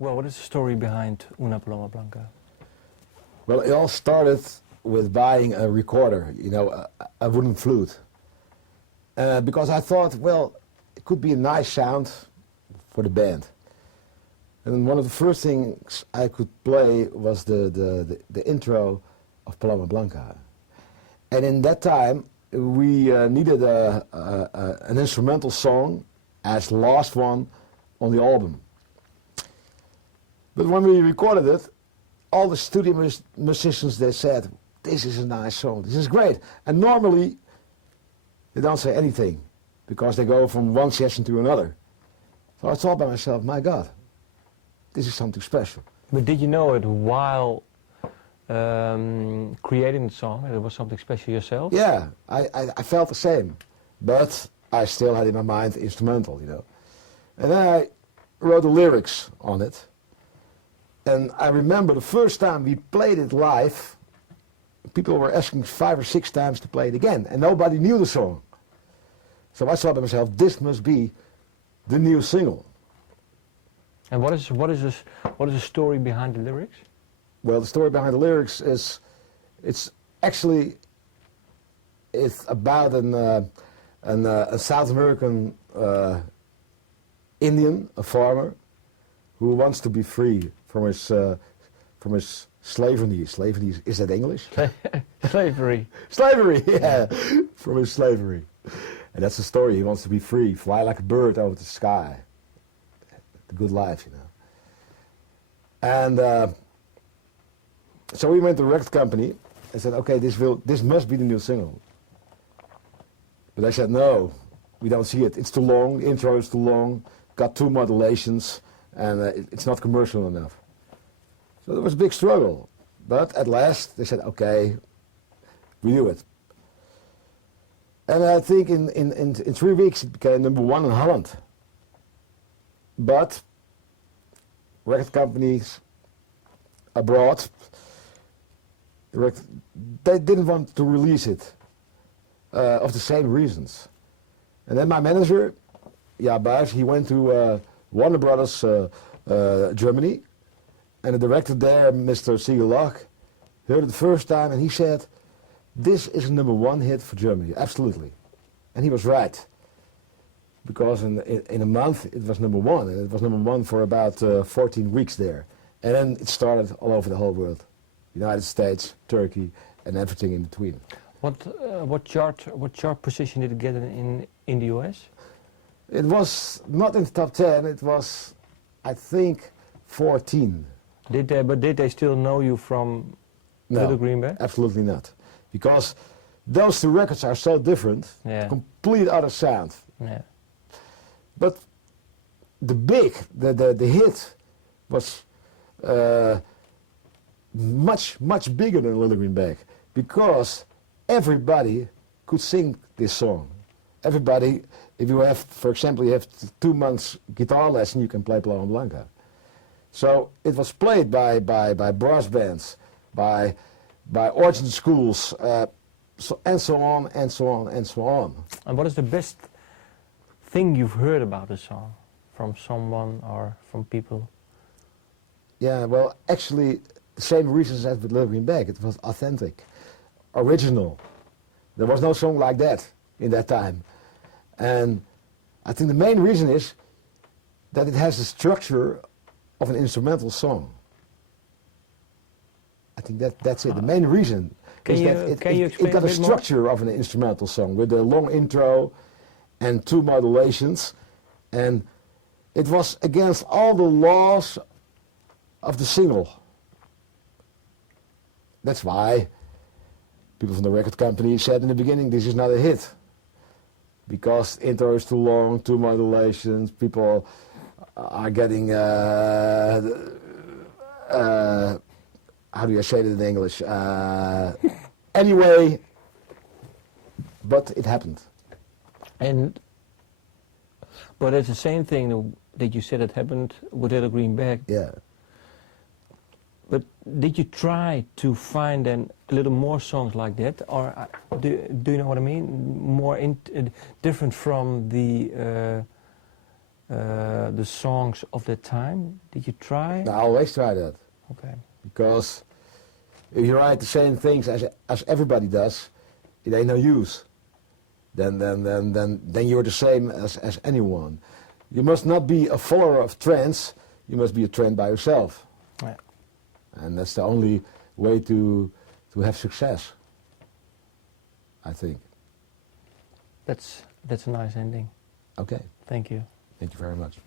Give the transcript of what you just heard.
Well, what is the story behind Una Paloma Blanca? Well, it all started with buying a recorder, you know, a wooden flute. Because I thought, well, it could be a nice sound for the band. And one of the first things I could play was the intro of Paloma Blanca. And in that time, we needed an instrumental song as the last one on the album. But when we recorded it, all the studio musicians, they said, this is a nice song, this is great. And normally, they don't say anything, because they go from one session to another. So I thought by myself, my God, this is something special. But did you know it while creating the song, that it was something special yourself? Yeah, I felt the same, but I still had in my mind the instrumental, you know. And then I wrote the lyrics on it. And I remember the first time we played it live, people were asking 5 or 6 times to play it again, and nobody knew the song. So I thought to myself, this must be the new single. And what is the story behind the lyrics? Well, the story behind the lyrics is, it's about a South American Indian, a farmer, who wants to be free from his slavery. Slavery, is that English? Slavery. Slavery, yeah, from his slavery. And that's the story. He wants to be free, fly like a bird over the sky. The good life, you know. And so we went to the record company and said, okay, this must be the new single. But they said, no, we don't see it. It's too long, the intro is too long, got 2 modulations, and it's not commercial enough. So there was a big struggle. But at last they said, okay, we do it. And I think in 3 weeks it became #1 in Holland. But record companies abroad, they didn't want to release it of the same reasons. And then my manager, Buijs, he went to Warner Brothers Germany, and the director there, Mr. Siegeloch, heard it the first time, and he said, this is a #1 hit for Germany, absolutely. And he was right. Because in a month it was #1, and it was #1 for about 14 weeks there. And then it started all over the whole world. United States, Turkey, and everything in between. What chart position did it get in the US? It was not in the top 10, it was, I think, 14. Did they still know you from Little Green Bag? Absolutely not. Because those 2 records are so different, yeah. Complete other sound. Yeah. But the hit was much bigger than Little Green Bag, because everybody could sing this song. Everybody, if you have, for example, you have 2 months guitar lesson, you can play Paloma Blanca. So it was played by brass bands, by organ schools, and so on, and so on, and so on. And what is the best thing you've heard about the song from someone or from people? Yeah, well, actually, the same reasons as with Little Green Bag. It was authentic, original. There was no song like that in that time. And I think the main reason is that it has the structure of an instrumental song. I think that's it. The main reason is that it got a structure of an instrumental song with a long intro and 2 modulations, and it was against all the laws of the single. That's why people from the record company said in the beginning, this is not a hit. Because the intro is too long, 2 modulations, people are getting, how do you say it in English? Anyway, but it happened. But it's the same thing that you said it happened with Little Green Bag. Yeah. But did you try to find a little more songs like that, or do you know what I mean? More different from the the songs of that time? Did you try? I always try that. Okay. Because if you write the same things as everybody does, it ain't no use. Then you're the same as anyone. You must not be a follower of trends. You must be a trend by yourself. Yeah. And that's the only way to have success, I think. That's a nice ending. Okay. Thank you. Thank you very much.